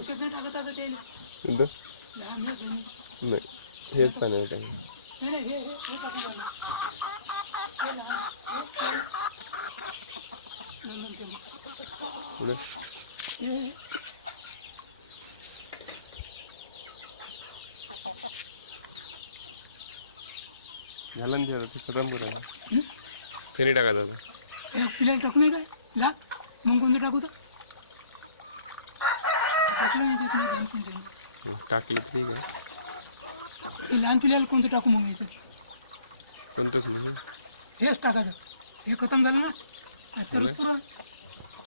औषध नाही टाकत आता ते इथं लहान हे दोन्ही. नाही हेच पाण्यावर टाक. नाही नाही हे टाकून झालं हे लहान नंदनचे मग पुढे हे झालं ना ते खतम करा. फेरी टाकायचं आता. हे पिल्याला टाकू नाही काय ला मग कोणतं टाकू तर टाकलं नाही त्यात नाही लहान पिल्ल्याला. टाकलं ठीक आहे. हे लहान पिल्याला कोणतं टाकू मग याचं कोणतंच नाही. हेच टाकायचं हे खतम झालं ना तर पुरा